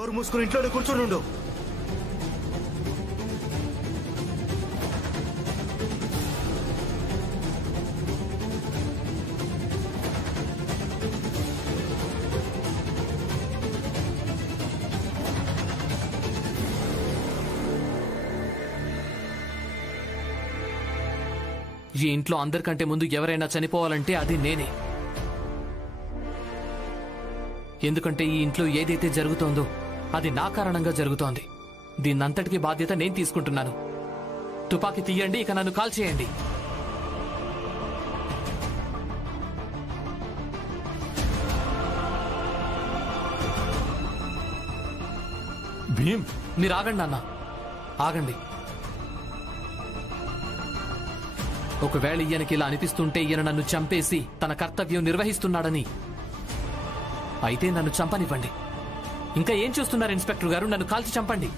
నోరు మూసుకుని ఇంట్లోనే కూర్చొని ఉండు. ఈ ఇంట్లో అందరికంటే ముందు ఎవరైనా చనిపోవాలంటే అది నేనే. ఎందుకంటే ఈ ఇంట్లో ఏదైతే జరుగుతోందో అది నా కారణంగా జరుగుతోంది. దీన్నంతటికీ బాధ్యత నేను తీసుకుంటున్నాను. తుపాకీ తీయండి, ఇక నన్ను కాల్ చేయండి. భీమ్, మీరు ఆగండి నాన్న, ఆగండి. ఒకవేళ ఈయనకి ఇలా అనిపిస్తుంటే ఈయన నన్ను చంపేసి తన కర్తవ్యం నిర్వహిస్తున్నాడని అయితే నన్ను చంపనివ్వండి. ఇంకా ఏం చూస్తున్నారు ఇన్స్పెక్టర్ గారు? నన్ను కాల్చి చంపండి.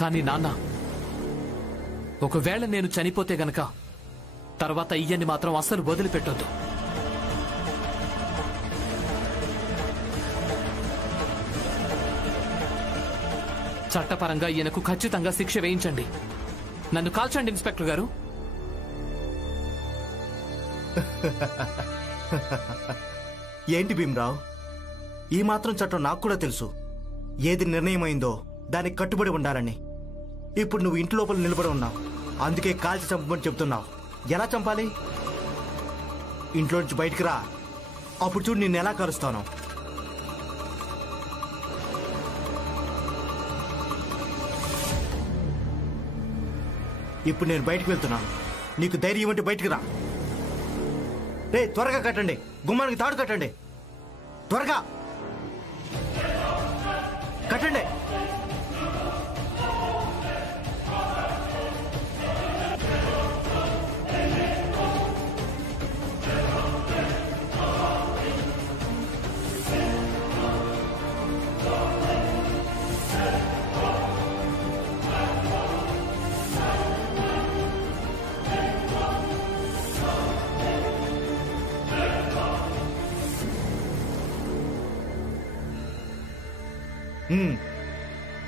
కానీ నాన్న, ఒకవేళ నేను చనిపోతే గనక తర్వాత ఈయన్ని మాత్రం అస్సలు వదిలిపెట్టొద్దు. చట్టపరంగా ఈయనకు ఖచ్చితంగా శిక్ష వేయించండి. నన్ను కాల్చండి ఇన్స్పెక్టర్ గారు. ఏంటి భీమరావు, ఈ మాత్రం చట్టం నాకు కూడా తెలుసు. ఏది నిర్ణయమైందో దానికి కట్టుబడి ఉండాలని. ఇప్పుడు నువ్వు ఇంటి లోపల నిలబడి ఉన్నావు, అందుకే కాల్చి చంపమని చెప్తున్నావు. ఎలా చంపాలి? ఇంట్లో నుంచి బయటికి రా, అప్పుడు చూడు నిన్ను ఎలా కలుస్తాను. ఇప్పుడు నేను బయటికి వెళ్తున్నాను. నీకు ధైర్యం అంటే బయటికి రా. రే, త్వరగా కట్టండి, గుమ్మానికి తాడు కట్టండి, త్వరగా కట్టండి.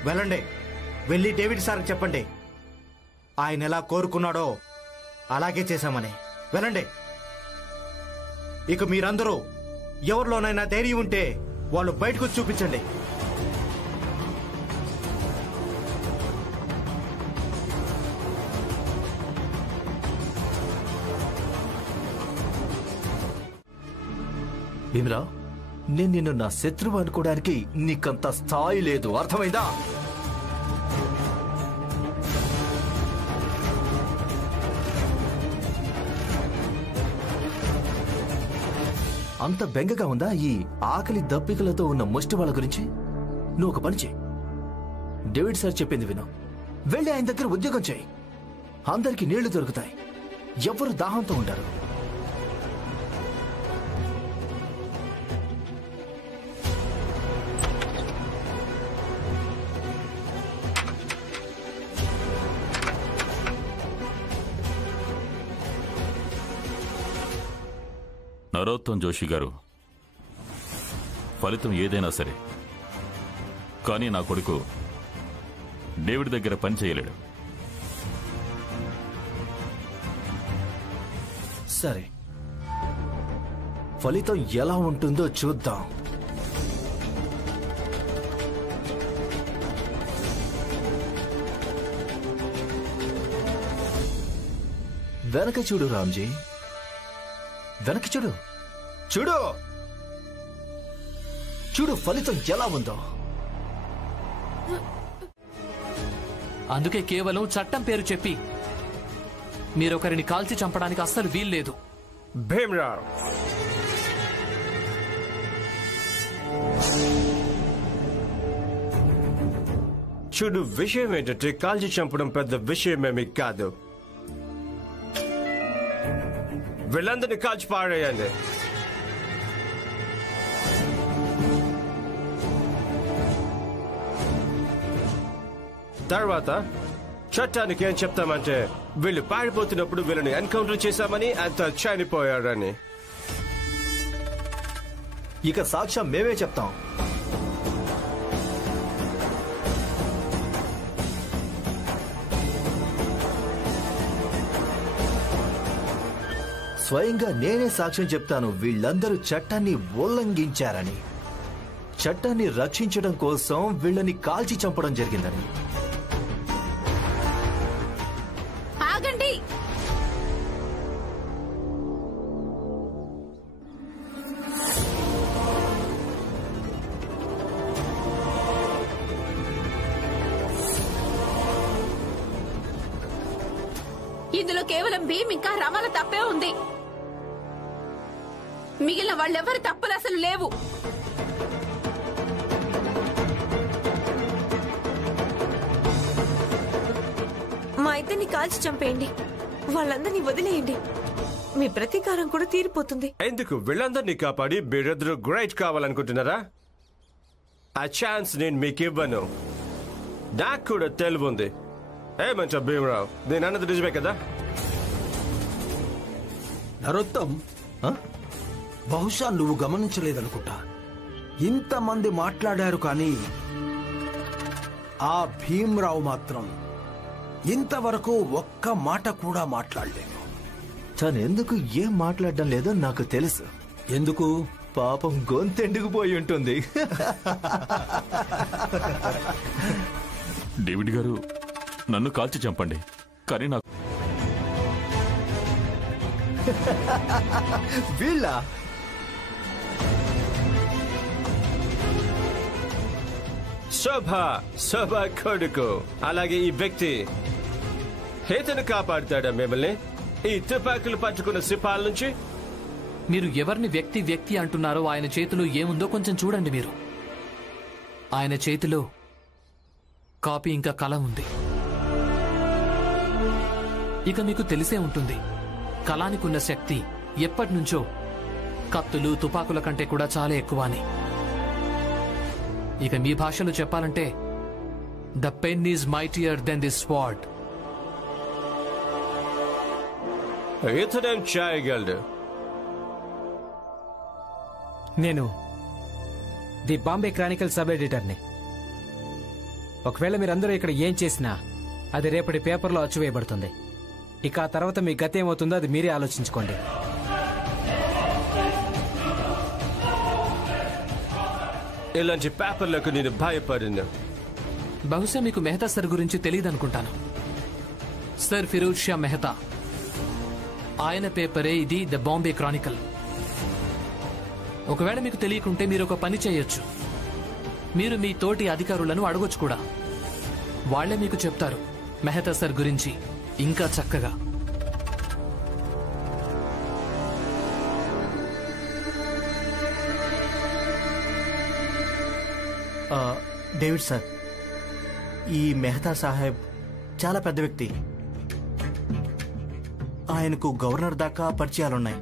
వెళ్ళండి, వెళ్ళి డేవిడ్ సార్కి చెప్పండి ఆయన ఎలా కోరుకున్నాడో అలాగే చేశామని. వెళ్ళండి. ఇక మీరందరూ ఎవరిలోనైనా ధైర్యం ఉంటే వాళ్ళు బయటకు చూపించండి. భీమరావు, నేను నిన్ను నా శత్రువు అనుకోవడానికి నీకంత స్థాయి లేదు, అర్థమైందా? అంత బెంగగా ఉందా ఈ ఆకలి దప్పికలతో ఉన్న ముష్టి వాళ్ళ గురించి? నువ్వు ఒక పని చేయి, డేవిడ్ సార్ చెప్పింది విను. వెళ్ళి ఆయన దగ్గర ఉద్యోగం చేయి. అందరికీ నీళ్లు దొరుకుతాయి, ఎవరు దాహంతో ఉంటారు. నరోత్తమ్ జోషి గారు, ఫలితం ఏదైనా సరే, కానీ నా కొడుకు డేవిడ్ దగ్గర పని చేయలేడు. సరే, ఫలితం ఎలా ఉంటుందో చూద్దాం. వెనక చూడు రామ్జీ, వెనక్కి చూడు, చూడు చూడు ఫలితం ఎలా ఉందో. అందుకే కేవలం చట్టం పేరు చెప్పి మీరొకరిని కాల్చి చంపడానికి అస్సలు వీల్లేదు. భీమరావ్, చూడు, విషయం ఏంటంటే కాల్చి చంపడం పెద్ద విషయమేమీ కాదు. వీళ్ళందరినీ కాల్చి పారేయండి. తర్వాత చట్టానికి ఏం చెప్తామంటే వీళ్ళు పారిపోతున్నప్పుడు వీళ్ళని ఎన్కౌంటర్ చేశామని, అంత చనిపోయారని. ఇక సాక్ష్యం మేమే చెప్తాం. స్వయంగా నేనే సాక్ష్యం చెప్తాను వీళ్ళందరూ చట్టాన్ని ఉల్లంఘించారని, చట్టాన్ని రక్షించడం కోసం వీళ్ళని కాల్చి చంపడం జరిగిందని. ఆగండి. ఇందులో కేవలం భీమ్ ఇంకా రమల తప్పే ఉంది. మిగిలిన వాళ్ళెవరి తప్పులు అసలు లేవు. మా ఇద్దరిని కాల్చి చంపేయండి, వాళ్ళందరినీ వదిలేయండి. మీ ప్రతీకారం కూడా తీరిపోతుంది. ఎందుకు వీళ్ళందరినీ కాపాడి మీరిద్దరు గ్రేట్ కావాలనుకుంటున్నారా? ఆ ఛాన్స్ నేను మీకు ఇవ్వను. నాకు కూడా తెలివి ఉంది. ఏమంటా భీమరావు, నేను అన్నది నిజమే కదా? నరోత్తం, బహుశా నువ్వు గమనించలేదనుకుంటా. ఇంతమంది మాట్లాడారు కానీ ఆ భీమరావు మాత్రం ఇంతవరకు ఒక్క మాట కూడా మాట్లాడలేదు. తను ఎందుకు ఏం మాట్లాడడం లేదో నాకు తెలుసు. ఎందుకు? పాపం గొంతెండుకుపోయి ఉంటుంది. డేవిడ్ గారు, నన్ను కాల్చి చంపండి, కానీ నాకు వీళ్ళ శోభ కొడుకు, అలాగే ఈ వ్యక్తి హేతను కాపాడుతాడా మిమ్మల్ని ఈ తుపాకులు పట్టుకున్న సిపాల నుంచి? మీరు ఎవరిని వ్యక్తి అంటున్నారో ఆయన చేతిలో ఏముందో కొంచెం చూడండి. మీరు ఆయన చేతిలో కాపీ ఇంకా కలం ఉంది. ఇక మీకు తెలిసే ఉంటుంది కలానికున్న శక్తి ఎప్పటినుంచో కత్తులు తుపాకుల కంటే కూడా చాలా ఎక్కువ అని. ఇక మీ భాషలో చెప్పాలంటే the pen is mightier than the sword. ఇతనేం చేయగలడు? నేను ది బాంబే క్రానికల్ సబ్ ఎడిటర్ని. ఒకవేళ మీరందరూ ఇక్కడ ఏం చేసినా అది రేపటి పేపర్లో అచ్చువేయబడుతుంది. ఇక ఆ తర్వాత మీ గతి ఏమవుతుందో అది మీరే ఆలోచించుకోండి. ఇలాంటి పేపర్లకు నేను భయపడిన. బహుశా మీకు మెహతా సర్ గురించి తెలియదనుకుంటాను. సర్ ఫిరోజ్ షా మెహతా, ఆయన పేపరే ఇది, ద బాంబే క్రానికల్. ఒకవేళ మీకు తెలియకుంటే మీరు ఒక పని చేయొచ్చు. మీరు మీ తోటి అధికారులను అడగొచ్చు కూడా. వాళ్లే మీకు చెప్తారు మెహతా సర్ గురించి ఇంకా చక్కగా. డేవిడ్ సార్, ఈ మెహతా సాహెబ్ చాలా పెద్ద వ్యక్తి. ఆయనకు గవర్నర్ దాకా పరిచయాలున్నాయి.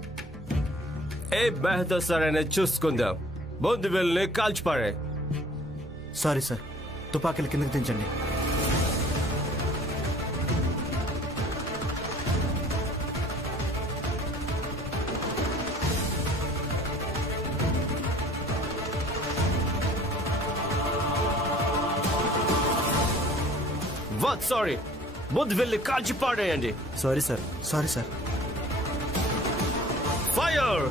ఏ మెహతా సార్ అనేది చూసుకుందాం. ముందు వెళ్ళి కాల్చిపాడే. సారీ సార్, తుపాకీలు కిందకి దించండి. వాట్? సారీ, ముందు వెళ్ళి కాల్చిపాడేయండి. Sorry sir. Sorry sir. Fire!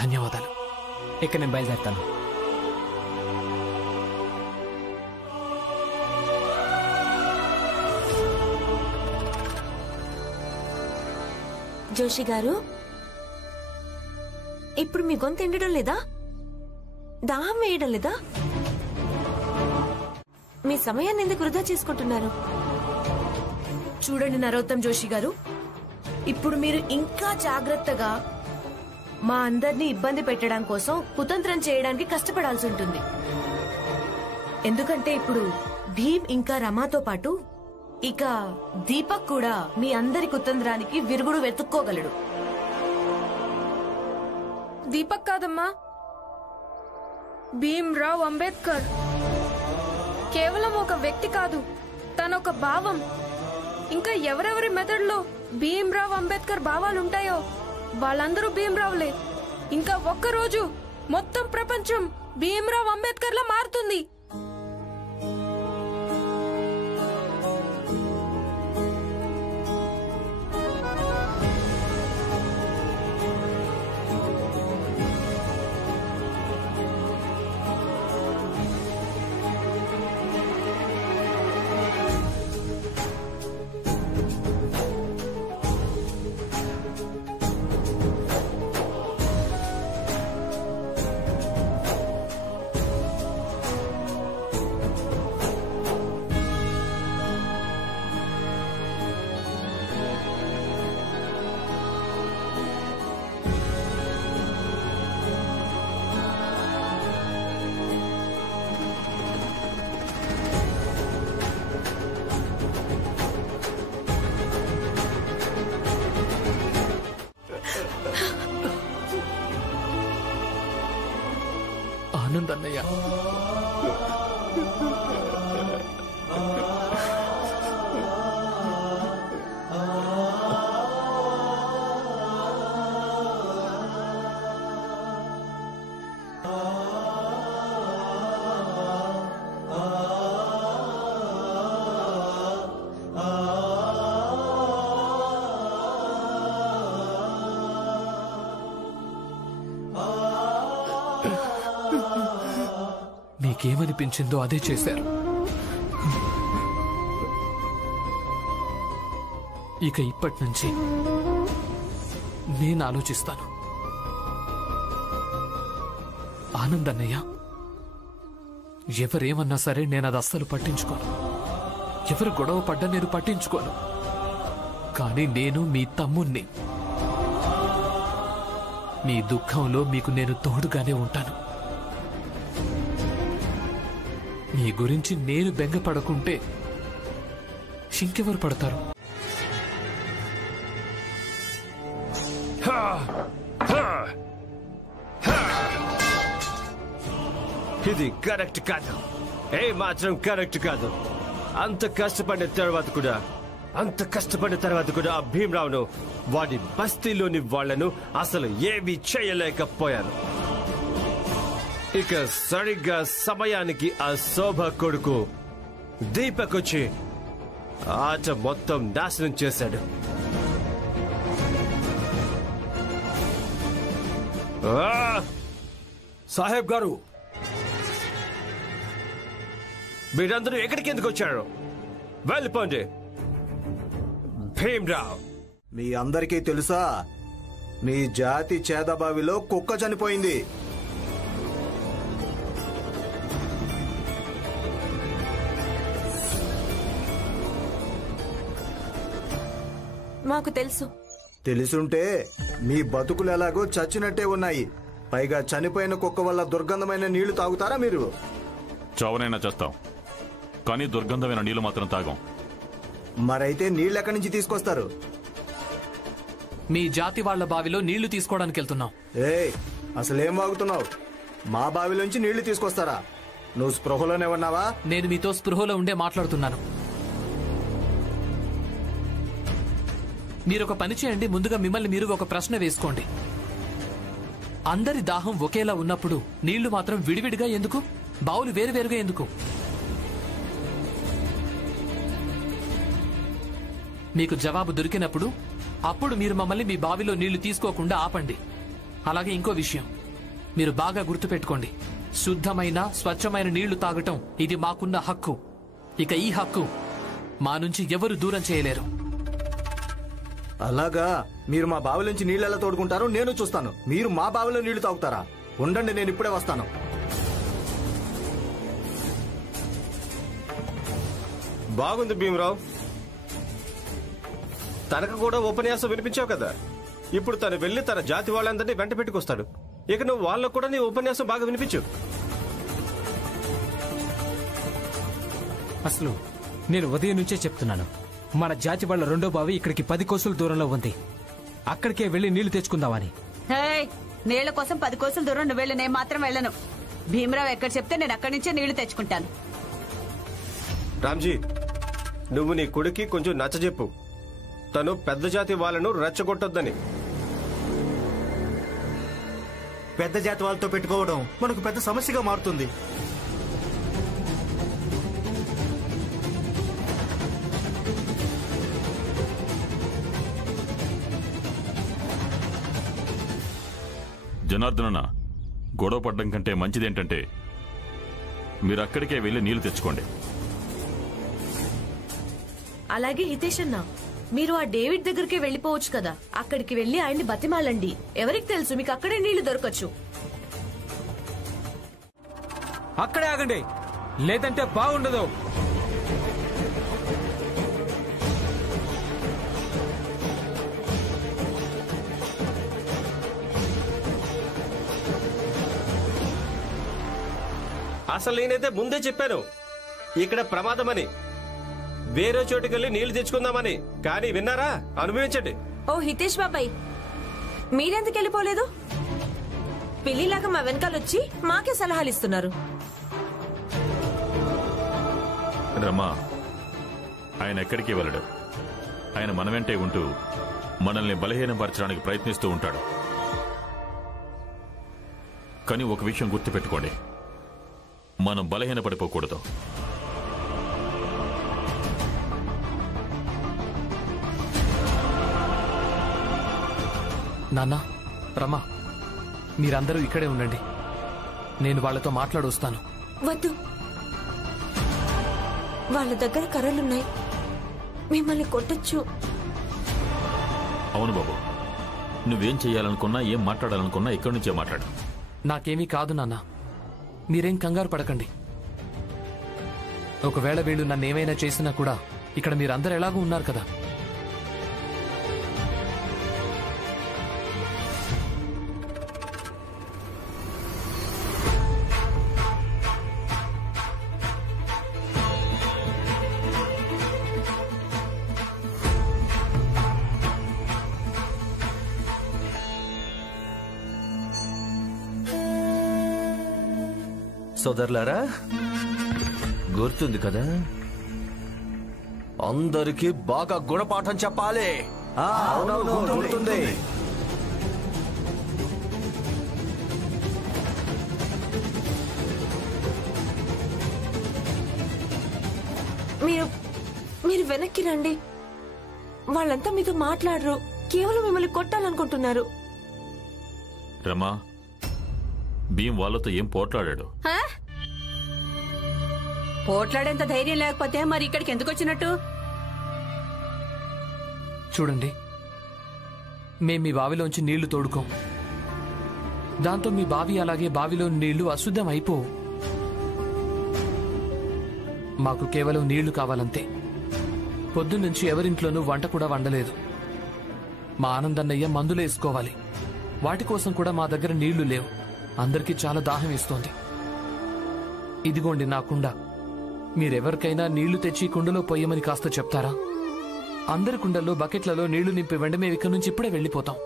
ధన్యవాదాలు. ఇక నేను బయలుదేరుతాను. జోషి గారు, ఇప్పుడు మీ గొంతు ఎండడం లేదా? దాహం వేయడం లేదా? మీ సమయాన్ని ఎందుకు వృధా చేసుకుంటున్నారు? చూడండి నరోత్తం జోషి గారు, ఇప్పుడు మీరు ఇంకా జాగ్రత్తగా మా అందరినీ ఇబ్బంది పెట్టడం కోసం కుతంత్రం చేయడానికి కష్టపడాల్సి ఉంటుంది. ఎందుకంటే ఇప్పుడు భీమ్ ఇంకా రమాతో పాటు ఇక దీపక్ కూడా మీ అందరి కుతంత్రానికి విరుగుడు వెతుక్కోగలడు. దీపక్ కాదమ్మా, భీమ్రావ్ అంబేద్కర్. కేవలం ఒక వ్యక్తి కాదు, తనొక భావం. ఇంకా ఎవరెవరి మెదడులో భీమ్రావ్ అంబేద్కర్ భావాలుంటాయో వాళ్ళందరూ భీమ్రావులే. ఇంకా ఒక్కరోజు మొత్తం ప్రపంచం భీమ్రావ్ అంబేద్కర్ లా మారుతుంది. ఆనంద్ అన్నయ్య, మీకేమనిపించిందో అదే చేశారు. ఇక ఇప్పటి నుంచి నేను ఆలోచిస్తాను. ఆనంద్ అన్నయ్య, ఎవరేమన్నా సరే నేను అది అస్సలు పట్టించుకోను. ఎవరు గొడవ పడ్డా నేను పట్టించుకోను. కానీ నేను మీ తమ్ముణ్ణి. మీ దుఃఖంలో మీకు నేను తోడుగానే ఉంటాను. మీ గురించి నేను బెంగపడకుంటే ఇంకెవరు పడతారు? ఇది కరెక్ట్ కాదు, ఏ మాత్రం కరెక్ట్ కాదు. అంత కష్టపడిన తర్వాత కూడా ఆ భీమ్రావును, వాడి బస్తీలోని వాళ్లను అసలు ఏమీ చేయలేకపోయాను. ఇక సరిగ్గా సమయానికి ఆ శోభ కొడుకు దీపక్ వచ్చి ఆట మొత్తం నాశనం చేశాడు. సాహెబ్ గారు, మీరందరూ ఎక్కడికి ఎందుకు వచ్చారు? వెళ్ళిపోండి. భీమ్రావ్, మీ అందరికీ తెలుసా, మీ జాతి చేదబావిలో కుక్క చనిపోయింది. మాకు తెలుసు. తెలుసుంటే మీ బతుకులు ఎలాగో చచ్చినట్టే ఉన్నాయి. పైగా చనిపోయిన కుక్క వల్ల దుర్గంధమైన నీళ్లు తాగుతారా మీరు? చావనైనా చేస్తాం, కానీ దుర్గంధమైన నీళ్లు మాత్రం తాగం. మరైతే నీళ్ళు ఎక్కడి నుంచి తీసుకొస్తారు? మీ జాతి వాళ్ల బావిలో నీళ్లు తీసుకోవడానికి వెళ్తున్నాం. అసలేం వాగుతున్నావు? మా బావిలోంచి నీళ్లు తీసుకొస్తారా? నువ్వు స్పృహలోనే ఉన్నావా? నేను మీతో స్పృహలో ఉండే మాట్లాడుతున్నాను. మీరొక పని చేయండి. ముందుగా మిమ్మల్ని మీరు ఒక ప్రశ్న వేసుకోండి. అందరి దాహం ఒకేలా ఉన్నప్పుడు నీళ్లు మాత్రం విడివిడిగా ఎందుకు? బావులు వేరువేరుగా ఎందుకు? మీకు జవాబు దొరికినప్పుడు అప్పుడు మీరు మమ్మల్ని మీ బావిలో నీళ్లు తీసుకోకుండా ఆపండి. అలాగే ఇంకో విషయం మీరు బాగా గుర్తుపెట్టుకోండి. శుద్ధమైన స్వచ్ఛమైన నీళ్లు తాగటం ఇది మాకున్న హక్కు. ఇక ఈ హక్కు మా నుంచి ఎవరు దూరం చేయలేరు. అలాగా? మీరు మా బావిలోంచి నీళ్ళు ఎలా తోడుకుంటారో నేను చూస్తాను. మీరు మా బావిలో నీళ్లు తాగుతారా? ఉండండి, నేను ఇప్పుడే వస్తాను. బాగుంది భీమ్రావ్, తనకు కూడా ఉపన్యాసం వినిపించావు కదా. ఇప్పుడు తను వెళ్లి తన జాతి వాళ్ళందరినీ వెంట పెట్టుకొస్తాడు. ఇక నువ్వు వాళ్ళకు కూడా నీ ఉపన్యాసం బాగా వినిపించు. అసలు నేను ఉదయం నుంచే చెప్తున్నాను, మన జాతి వాళ్ళ రెండో బావి ఇక్కడికి 10 కోసుల దూరంలో ఉంది. అక్కడికే వెళ్లి నీళ్లు తెచ్చుకుందామని. నీళ్ల కోసం 10 కోసుల దూరం నువ్వు వెళ్ళు, నేను మాత్రం వెళ్ళను. భీమరావు ఎక్కడ చెప్తే నేను అక్కడి నుంచే నీళ్లు తెచ్చుకుంటాను. రామ్జీ, నువ్వు నీ కొడుక్కి కొంచెం నచ్చజెప్పు. తను పెద్ద జాతి వాళ్ళను రెచ్చగొట్టొద్దని. పెద్ద జాతి వాళ్ళతో పెట్టుకోవడం మనకు పెద్ద సమస్యగా మారుతుంది. జనార్దన, గొడవ పడ్డం కంటే మంచిదేంటంటే మీరు అక్కడికే వెళ్ళి నీళ్లు తెచ్చుకోండి. అలాగే హితేష్ అన్న, మీరు ఆ డేవిడ్ దగ్గరికి వెళ్ళిపోవచ్చు కదా. అక్కడికి వెళ్లి ఆయన్ని బతిమాలండి. ఎవరికి తెలుసు, మీకు అక్కడే నీళ్లు దొరకచ్చు. అక్కడే ఆగండి, లేదంటే బాగుండదు. అసలు నేనైతే ముందే చెప్పాను ఇక్కడ ప్రమాదమని. వేరే చోటుకెళ్ళి నీళ్లు తెచ్చుకుందామని. కానీ విన్నారా? అనుభవించండి. ఓ హితేష్ బాబాయ్, మీరెందుకు వెళ్ళిపోలేదు? పిల్లిలాగా మా వెనకాలొచ్చి మాకే సలహాలు ఇస్తున్నారు. రమా, ఆయన ఎక్కడికి వెళ్ళడు. ఆయన మన వెంటే ఉంటూ మనల్ని బలహీనపరచడానికి ప్రయత్నిస్తూ ఉంటాడు. కానీ ఒక విషయం గుర్తుపెట్టుకోండి, మనం బలహీనపడిపోకూడదు. నాన్న, రమా, మీరందరూ ఇక్కడే ఉండండి. నేను వాళ్లతో మాట్లాడొస్తాను. వద్దు, వాళ్ళ దగ్గర కర్రలున్నాయి, మిమ్మల్ని కొట్టొచ్చు. అవును బాబు, నువ్వేం చేయాలనుకున్నా, ఏం మాట్లాడాలనుకున్నా ఇక్కడి నుంచే మాట్లాడు. నాకేమీ కాదు నాన్న, మీరేం కంగారు పడకండి. ఒకవేళ వీళ్ళు నన్నేమైనా చేసినా కూడా ఇక్కడ మీరందరూ ఎలాగూ ఉన్నారు కదా. సోదరులారా, గుర్తుంది కదా, అందరికీ బాగా గుణపాఠం చెప్పాలి. గుర్తుంది. మీరు వెనక్కి రండి. వాళ్ళంతా మీతో మాట్లాడరు, కేవలం మిమ్మల్ని కొట్టాలనుకుంటున్నారు. రమా, భీం వాళ్ళతో ఏం పోట్లాడాడు? పోట్లాడేంత ధైర్యం లేకపోతే మరి ఇక్కడికి ఎందుకు వచ్చినట్టు? చూడండి, మేం మీ బావిలోంచి నీళ్లు తోడుకోం. దాంతో మీ బావి అలాగే బావిలో నీళ్లు అశుద్ధం అయిపోవు. మాకు కేవలం నీళ్లు కావాలంతే. పొద్దున్నుంచి ఎవరింట్లోనూ వంట కూడా వండలేదు. మా ఆనందన్నయ్య మందులేసుకోవాలి. వాటి కోసం కూడా మా దగ్గర నీళ్లు లేవు. అందరికీ చాలా దాహం వేస్తోంది. ఇదిగోండి నా కుండ. మీరెవరికైనా నీళ్లు తెచ్చి కుండలో పొయ్యమని కాస్త చెప్తారా? అందరి కుండల్లో బకెట్లలో నీళ్లు నింపివ్వండి. మేము ఇక్కడి నుంచి ఇప్పుడే వెళ్ళిపోతాం.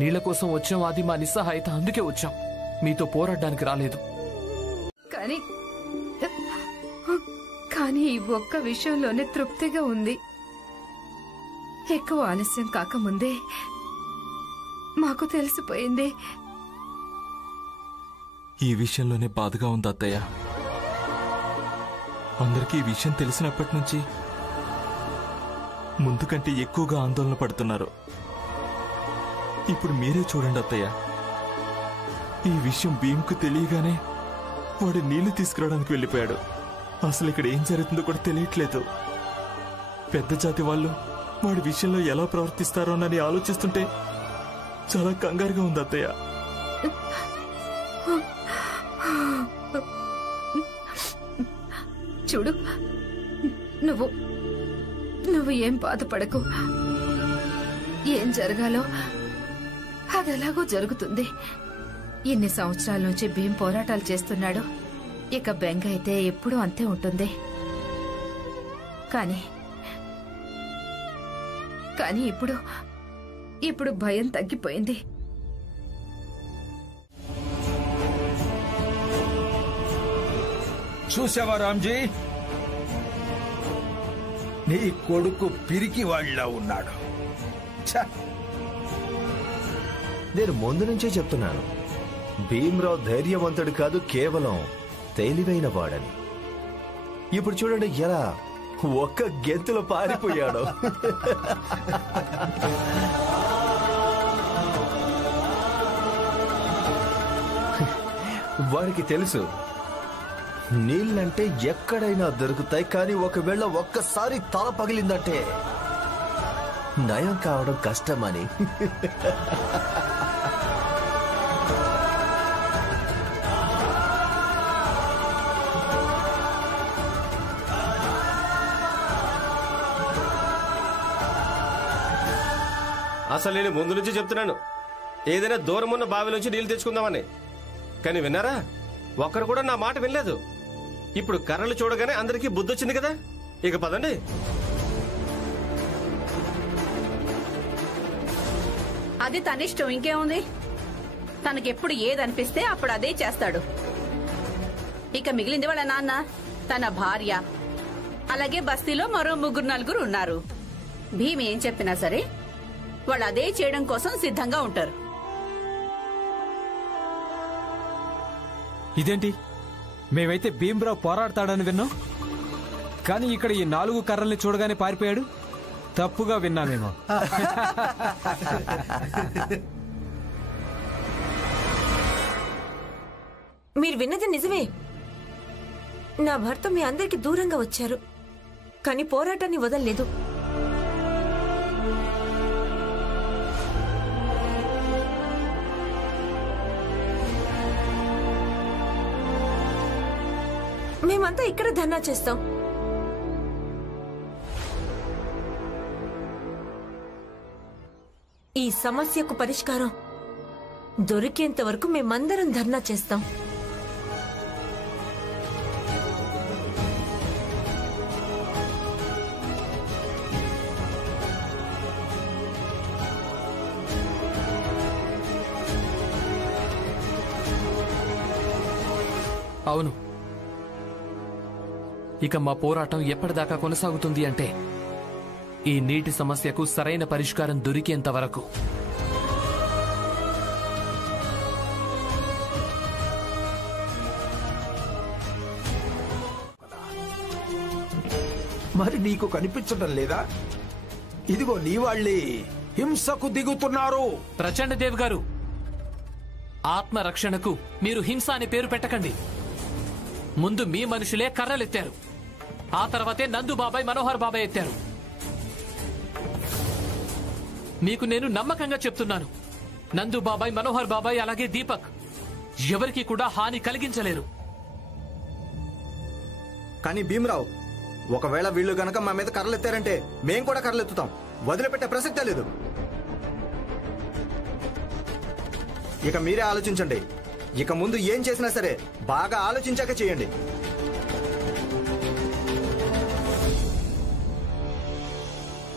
నీళ్ల కోసం వచ్చాం, అది మా నిస్సహాయత, అందుకే వచ్చాం. మీతో పోరాడడానికి రాలేదు. కానీ ఈ ఒక్క విషయంలోనే తృప్తిగా ఉంది. ఎక్కువ ఆలస్యం కాకముందే మాకు తెలిసిపోయింది. ఈ విషయంలోనే బాధగా ఉంది అత్తయ్య. అందరికీ ఈ విషయం తెలిసినప్పటి నుంచి ముందు కంటే ఎక్కువగా ఆందోళన పడుతున్నారు. ఇప్పుడు మీరే చూడండి అత్తయ్య, ఈ విషయం భీమ్కు తెలియగానే వాడు నీళ్లు తీసుకురావడానికి వెళ్ళిపోయాడు. అసలు ఇక్కడ ఏం జరుగుతుందో కూడా తెలియట్లేదు. పెద్ద జాతి వాళ్ళు వాడి విషయంలో ఎలా ప్రవర్తిస్తారోనని ఆలోచిస్తుంటే చాలా కంగారుగా ఉంది అత్తయ్య. చూడు, నువ్వు ఏం బాధపడకు. ఏం జరగాలో అదెలాగో జరుగుతుంది. ఇన్ని సంవత్సరాల నుంచి భీం పోరాటాలు చేస్తున్నాడు. ఇక బెంగ అయితే ఎప్పుడూ అంతే ఉంటుంది. కానీ ఇప్పుడు భయం తగ్గిపోయింది. చూసావా రామ్జీ, నీ కొడుకు పిరికి వాళ్ళ ఉన్నాడు. ఛ! నేను ముందు నుంచే చెప్తున్నాను, భీమ్రావ్ ధైర్యవంతుడు కాదు, కేవలం తెలివైన వాడని. ఇప్పుడు చూడండి ఎలా ఒక్క గెంతులో పారిపోయాడు. వాడికి తెలుసు నీళ్ళంటే ఎక్కడైనా దొరుకుతాయి, కానీ ఒకవేళ ఒక్కసారి తల పగిలిందంటే నయం కావడం కష్టమని. అసలు నేను ముందు నుంచి చెప్తున్నాను, ఏదైనా దూరం ఉన్న బావి నుంచి నీళ్లు తెచ్చుకుందామని. కానీ విన్నారా? ఒక్కరు కూడా నా మాట వినలేదు. ఇప్పుడు కర్రలు చూడగానే అందరికీ బుద్ధి వచ్చింది కదా, ఇక పదండి. అది తన ఇష్టం, ఇంకేముంది? తనకెప్పుడు ఏదనిపిస్తే అప్పుడు అదే చేస్తాడు. ఇక మిగిలింది వాళ్ళ నాన్న, తన భార్య, అలాగే బస్తీలో మరో 3-4 ఉన్నారు. భీమ్ ఏం చెప్పినా సరే వాళ్ళు అదే చేయడం కోసం సిద్ధంగా ఉంటారు. ఇదేంటి, మేమైతే భీమ్రావ్ పోరాడతాడని విన్నాం, కానీ ఇక్కడ ఈ 4 కర్రల్ని చూడగానే పారిపోయాడు. తప్పుగా విన్నామేమో. మీరు విన్నది నిజమే. నా భర్త మీ అందరికి దూరంగా వచ్చారు, కానీ పోరాటాన్ని వదలలేదు. మేమంతా ఇక్కడ ధర్నా చేస్తాం. ఈ సమస్యకు పరిష్కారం దొరికేంత వరకు మేమందరం ధర్నా చేస్తాం. అవును, ఇక మా పోరాటం ఎప్పటిదాకా కొనసాగుతుంది అంటే ఈ నీటి సమస్యకు సరైన పరిష్కారం దొరికేంత వరకు. మరి నీకు కనిపించడం లేదా? ఇదిగో నీ వాళ్ళే హింసకు దిగుతున్నారు. ప్రచండ దేవ్ గారు, ఆత్మరక్షణకు మీరు హింస అని పేరు పెట్టకండి. ముందు మీ మనుషులే కర్రలెత్తారు, ఆ తర్వాతే నందు బాబాయ్, మనోహర్ బాబాయ్ ఎత్తారు. మీకు నేను నమ్మకంగా చెప్తున్నాను, నందు బాబాయ్, మనోహర్ బాబాయ్ అలాగే దీపక్ ఎవరికి కూడా హాని కలిగించలేరు. కానీ భీమ్రావ్, ఒకవేళ వీళ్ళు గనక మా మీద కర్రలెత్తారంటే మేం కూడా కర్రలెత్తుతాం, వదిలిపెట్టే ప్రసక్తే లేదు. ఇక మీరే ఆలోచించండి. ఇక ముందు ఏం చేసినా సరే బాగా ఆలోచించాక చేయండి.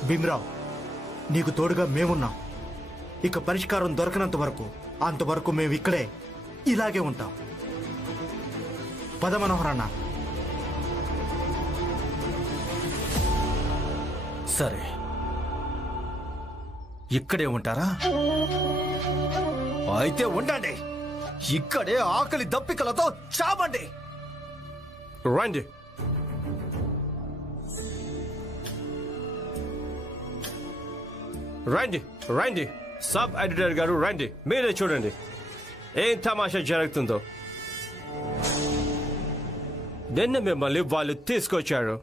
భీమ్రావ్, నీకు తోడుగా మేమున్నాం. ఇక పరిష్కారం దొరకనంత వరకు అంతవరకు మేము ఇక్కడే ఇలాగే ఉంటాం. పద మనోహరన్న. సరే, ఇక్కడే ఉంటారా? అయితే ఉండండి, ఇక్కడే ఆకలి దప్పికలతో చావండి. రండి. రండి రండి సబ్ ఎడిటర్ గారు, రండి. మీరే చూడండి ఏం తమాషా జరుగుతుందో. నిన్న మిమ్మల్ని వాళ్ళు తీసుకొచ్చారు,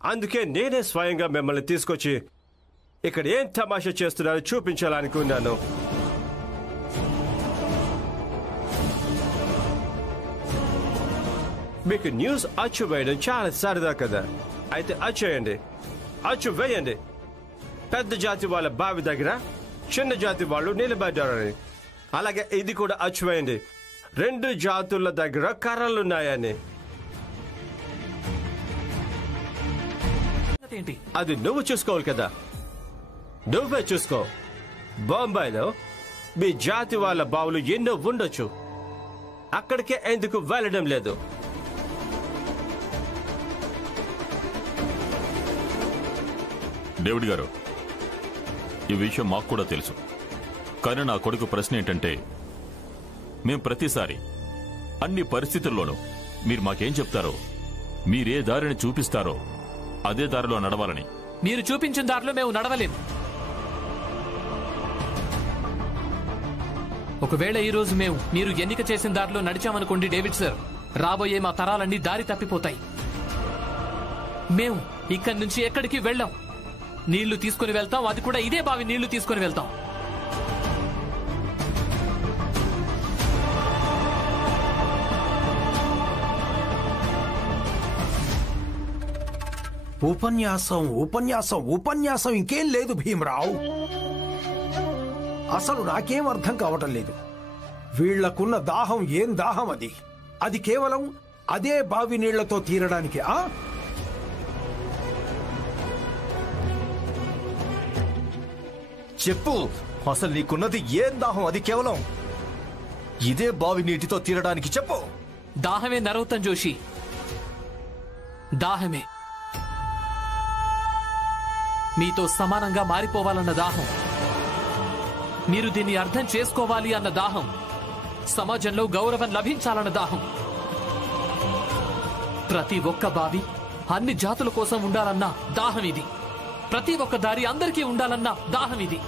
అందుకే నేనే స్వయంగా మిమ్మల్ని తీసుకొచ్చి ఇక్కడ ఏం తమాషా చేస్తున్నారో చూపించాలనుకున్నాను. మీకు న్యూస్ అచ్చు వేయడం చాలా సరదా కదా, అయితే అచ్చేయండి, అచ్చు వేయండి. పెద్ద జాతి వాళ్ళ బావి దగ్గర చిన్న జాతి వాళ్ళు నిలబడ్డారని. అలాగే ఇది కూడా అచ్చు వేయండి, 2 జాతుల దగ్గర కర్రలున్నాయని. అది నువ్వు చూసుకోవాలి కదా, నువ్వే చూసుకో. బాంబాయిలో మీ జాతి వాళ్ళ బావులు ఎన్నో ఉండొచ్చు, అక్కడికే ఎందుకు వెళ్ళడం లేదు? డేవిడ్ గారు, ఈ విషయం మాకు కూడా తెలుసు. కానీ నా కొడుకు ప్రశ్న ఏంటంటే, మేం ప్రతిసారి అన్ని పరిస్థితుల్లోనూ మీరు మాకేం చెప్తారో, మీరే దారిని చూపిస్తారో అదే దారిలో నడవాలని. మీరు చూపించిన దారిలో మేము నడవలేం. ఒకవేళ ఈ రోజు మీరు ఎన్నిక చేసిన దారిలో నడిచామనుకోండి డేవిడ్ సార్, రాబోయే మా తరాలన్నీ దారి తప్పిపోతాయి. మేము ఇక్కడి నుంచి ఎక్కడికి వెళ్ళాం. నీళ్లు తీసుకుని వెళ్తాం, అది కూడా ఇదే బావి నీళ్లు తీసుకుని వెళ్తాం. ఉపన్యాసం ఉపన్యాసం ఉపన్యాసం ఇంకేం లేదు భీమరావు. అసలు నాకేం అర్థం కావటం లేదు. వీళ్లకున్న దాహం ఏం దాహం అది? అది కేవలం అదే బావి నీళ్లతో తీరడానికి. చెప్పు, అసలు నీకున్నది ఏం దాహం? అది కేవలం ఇదే బావి నీటితో తీరడానికి చెప్పు. దాహమే నరోత్తమ్ జోషి, దాహమే. మీతో సమానంగా మారిపోవాలన్న దాహం, మీరు దీన్ని అర్థం చేసుకోవాలి అన్న దాహం, సమాజంలో గౌరవం లభించాలన్న దాహం. ప్రతి ఒక్క బావి అన్ని జాతుల కోసం ఉండాలన్న దాహం ఇది. ప్రతి ఒక్క దారి అందరికీ ఉండాలన్న దాహం ఇది.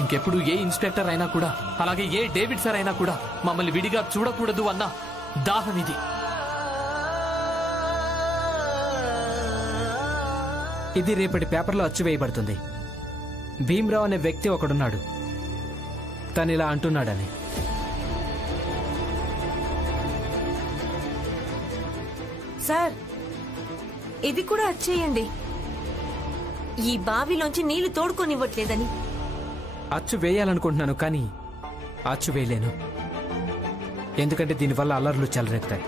ఇంకెప్పుడు ఏ ఇన్స్పెక్టర్ అయినా కూడా, అలాగే ఏ డేవిడ్ సార్ అయినా కూడా మమ్మల్ని విడిగా చూడకూడదు అన్న దాహం ఇది. ఇది రేపటి పేపర్లో అచ్చువేయబడుతుంది. భీమ్రావ్ అనే వ్యక్తి ఒకడున్నాడు, తను ఇలా అంటున్నాడని. సార్, ఇది కూడా వచ్చేయండి. ఈ బావిలోంచి నీళ్లు తోడుకొనివ్వట్లేదని. అచ్చు వేయాలనుకుంటున్నాను, కానీ అచ్చు వేయలేను. ఎందుకంటే దీనివల్ల అల్లర్లు చెలరేగుతాయి.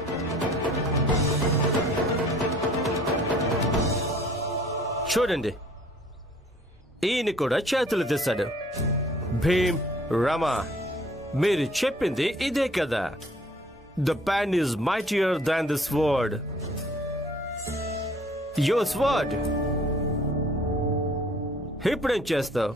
చూడండి, ఈయన కూడా చేతులు తెస్తాడు. భీమ్, రమ, మీరు చెప్పింది ఇదే కదా. The pan is mightier than the sword. Your sword. ఇప్పుడేం చేస్తావు?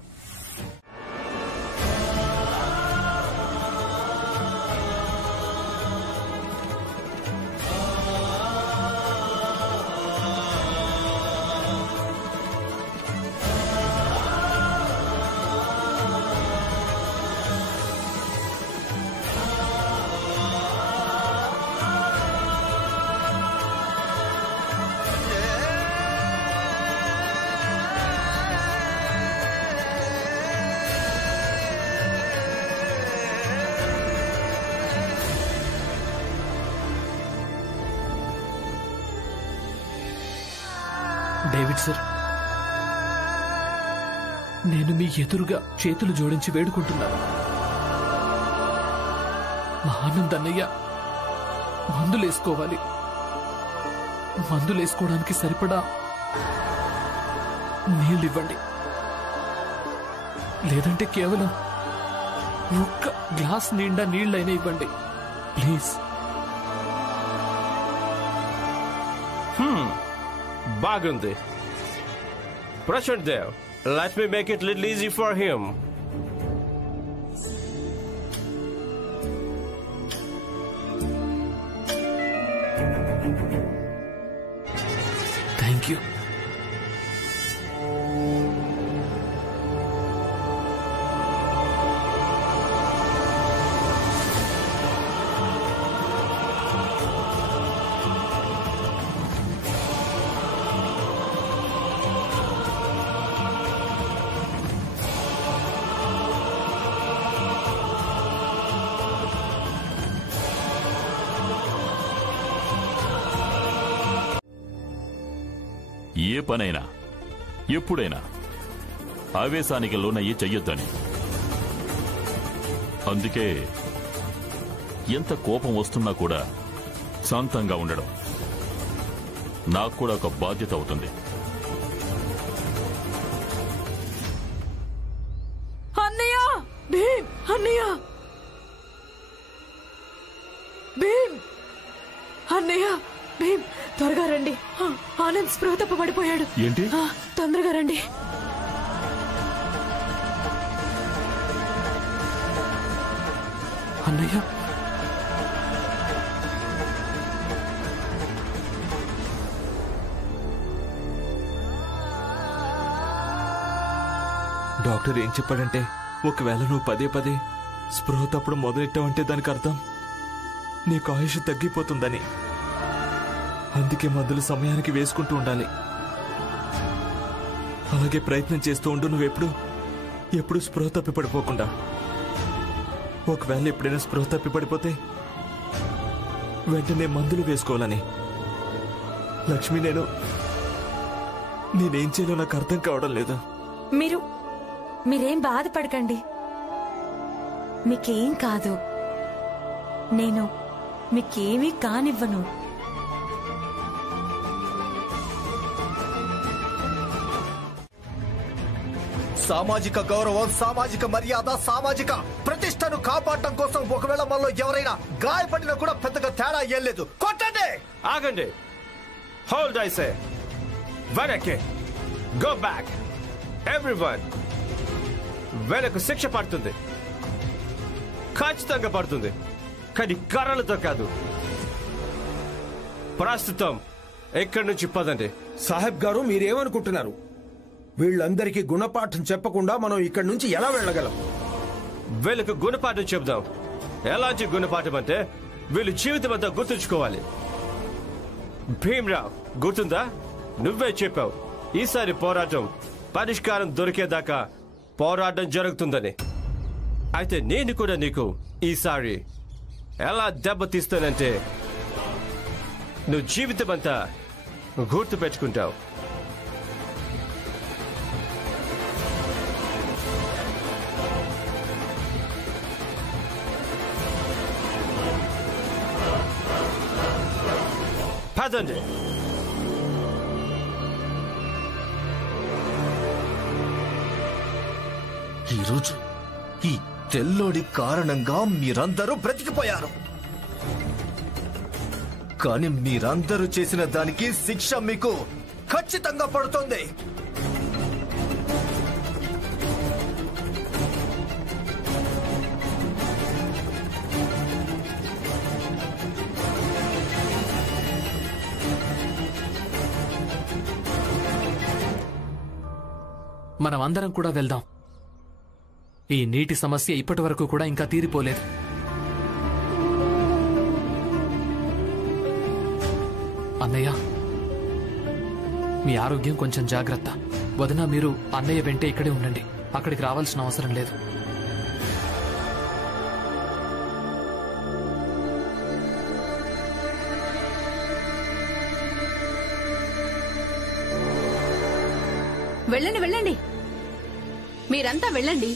డేవిడ్ సార్, నేను మీ ఎదురుగా చేతులు జోడించి వేడుకుంటున్నాను. మా ఆనందన్నయ్య మందులేసుకోవాలి. మందులేసుకోవడానికి సరిపడా నీళ్ళివ్వండి. లేదంటే కేవలం ఒక్క గ్లాస్ నిండా నీళ్ళైనా ఇవ్వండి ప్లీజ్. బాగుంది. Prashanth Dev, let me make it little easy for him. Thank you. ఏ పనైనా ఎప్పుడైనా ఆవేశానికి లోనయ్యి చెయ్యొద్దని. అందుకే ఎంత కోపం వస్తున్నా కూడా శాంతంగా ఉండడం నాకు కూడా ఒక బాధ్యత అవుతుంది. అన్నయ్య! అన్నయ్య భీమ్ అన్నయ్య భీమ్ త్వరగా రండి. ఆనంద్ స్పృహ తప్ప పడిపోయాడు. ఏంటి? తొందరగా రండి. అన్నయ్య డాక్టర్ ఏం చెప్పాడంటే ఒకవేళ నువ్వు పదే పదే స్పృహ తప్పడం మొదలెట్టావంటే దానికి అర్థం నీకు ఆయుష్ తగ్గిపోతుందని. అందుకే మందులు సమయానికి వేసుకుంటూ ఉండాలి. అలాగే ప్రయత్నం చేస్తూ ఉండు. ఎప్పుడు స్పృహ తప్పి పడిపోకుండా. ఒకవేళ ఎప్పుడైనా స్పృహ తప్పి పడిపోతే వెంటనే మందులు వేసుకోవాలని. లక్ష్మి, నేనేం చేయాలో నాకు అర్థం కావడం లేదు. మీరేం బాధపడకండి. మీకేం కాదు. నేను మీకేమీ కానివ్వను. సామాజిక గౌరవం, సామాజిక మర్యాద, సామాజిక ప్రతిష్టను కాపాడటం కోసం ఒకవేళ మనలో ఎవరైనా గాయపడినా కూడా పెద్దగా తేడా ఏం లేదు. కొట్టండి. ఆగండి. Hold I say. వెనక్కి. Go back. ఎవ్రీవన్. వెనక్కు శిక్ష పడుతుంది. ఖచ్చితంగా పడుతుంది. కానీ కర్రలతో కాదు. ప్రస్తుతం ఎక్కడి నుంచి పదండి. సాహెబ్ గారు, మీరేమనుకుంటున్నారు? వీళ్ళందరికీ గుణపాఠం చెప్పకుండా మనం ఇక్కడి నుంచి ఎలా వెళ్ళగలం? వీళ్ళకు గుణపాఠం చెప్దాం. ఎలాంటి గుణపాఠం అంటే వీళ్ళు జీవితం అంతా గుర్తుంచుకోవాలి. భీమ్రావ్, గుర్తుందా? నువ్వే చెప్పావు ఈసారి పోరాటం పరిష్కారం దొరికేదాకా పోరాటం జరుగుతుందని. అయితే నేను కూడా నీకు ఈసారి ఎలా దెబ్బతీస్తానంటే నువ్వు జీవితం అంతా గుర్తు పెట్టుకుంటావు. పదండి. ఈరోజు ఈ తెల్లోడి కారణంగా మీరందరూ బ్రతికిపోయారు. కానీ మీరందరూ చేసిన దానికి శిక్ష మీకు ఖచ్చితంగా పడుతుంది. మనం అందరం కూడా వెళ్దాం. ఈ నీటి సమస్య ఇప్పటి వరకు కూడా ఇంకా తీరిపోలేదు. అన్నయ్య, మీ ఆరోగ్యం కొంచెం జాగ్రత్త. వదిన, మీరు అన్నయ్య వెంటే ఇక్కడే ఉండండి. అక్కడికి రావాల్సిన అవసరం లేదు. వెళ్ళండి వెళ్ళండి, మీరంతా వెళ్ళండి.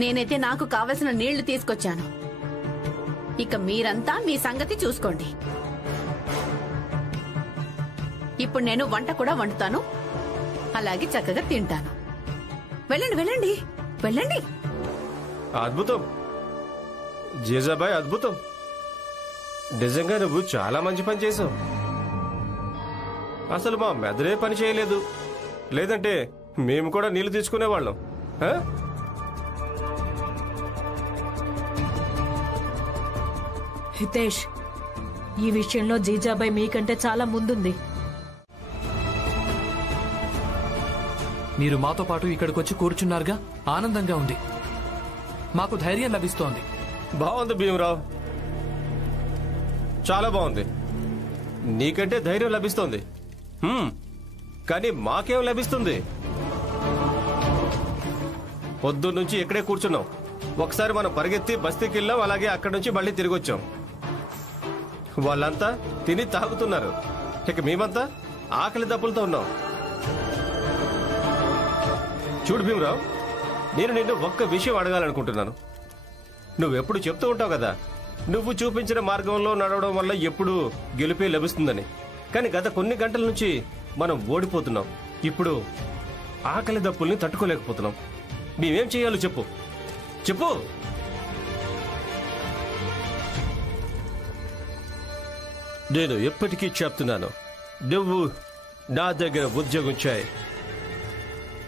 నేనైతే నాకు కావలసిన నీళ్లు తీసుకొచ్చాను. ఇక మీరంతా మీ సంగతి చూసుకోండి. ఇప్పుడు నేను వంట కూడా వండుతాను, అలాగే చక్కగా తింటాను. వెళ్ళండి వెళ్ళండి వెళ్ళండి. అద్భుతం జీజాబాయ్, అద్భుతం. నిజంగా నువ్వు చాలా మంచి పని చేసావు. అసలు మా మెదడే పని చేయలేదు, లేదంటే మేము కూడా నీళ్లు తీసుకునేవాళ్ళం. హితేష్, ఈ విషయంలో జీజాబాయ్ మీకంటే చాలా ముందుంది. మీరు మాతో పాటు ఇక్కడికొచ్చి కూర్చున్నారుగా, ఆనందంగా ఉంది. మాకు ధైర్యం లభిస్తోంది. బాగుంది భీమరావు, చాలా బాగుంది. నీకంటే ధైర్యం లభిస్తోంది, కానీ మాకేం లభిస్తుంది? పొద్దున్నుంచి ఇక్కడే కూర్చున్నాం. ఒకసారి మనం పరిగెత్తి బస్తీకి వెళ్ళాం, అలాగే అక్కడి నుంచి మళ్ళీ తిరిగి వచ్చాం. వాళ్ళంతా తిని తాగుతున్నారు, ఇక మేమంతా ఆకలి దప్పులతో ఉన్నాం. చూడు భీమరావు, నేను నిన్ను ఒక్క విషయం అడగాలనుకుంటున్నాను. నువ్వెప్పుడు చెప్తూ ఉంటావు కదా, నువ్వు చూపించిన మార్గంలో నడవడం వల్ల ఎప్పుడు గెలుపే లభిస్తుందని. కానీ గత కొన్ని గంటల నుంచి మనం ఓడిపోతున్నాం. ఇప్పుడు ఆకలి దప్పుల్ని తట్టుకోలేకపోతున్నాం. మేమేం చేయాలో చెప్పు చెప్పు. నేను ఎప్పటికీ చెప్తున్నాను, నువ్వు నా దగ్గర ఉద్యోగం చేయి,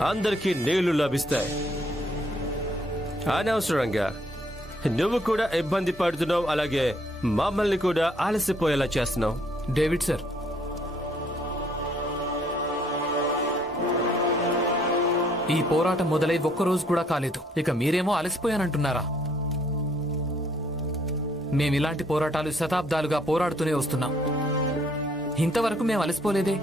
అందరికీ నీళ్లు లభిస్తాయి. అనవసరంగా నువ్వు కూడా ఇబ్బంది పడుతున్నావు, అలాగే మమ్మల్ని కూడా ఆలసిపోయేలా చేస్తున్నావు. డేవిడ్ సార్, ఈ పోరాటం మొదలై ఒక్కరోజు కూడా కాలేదు, ఇక మీరేమో అలసిపోయానంటున్నారా? మేమిలాంటి పోరాటాలు శతాబ్దాలుగా పోరాడుతూనే వస్తున్నాం. ఇంతవరకు మేము అలసిపోలేదే.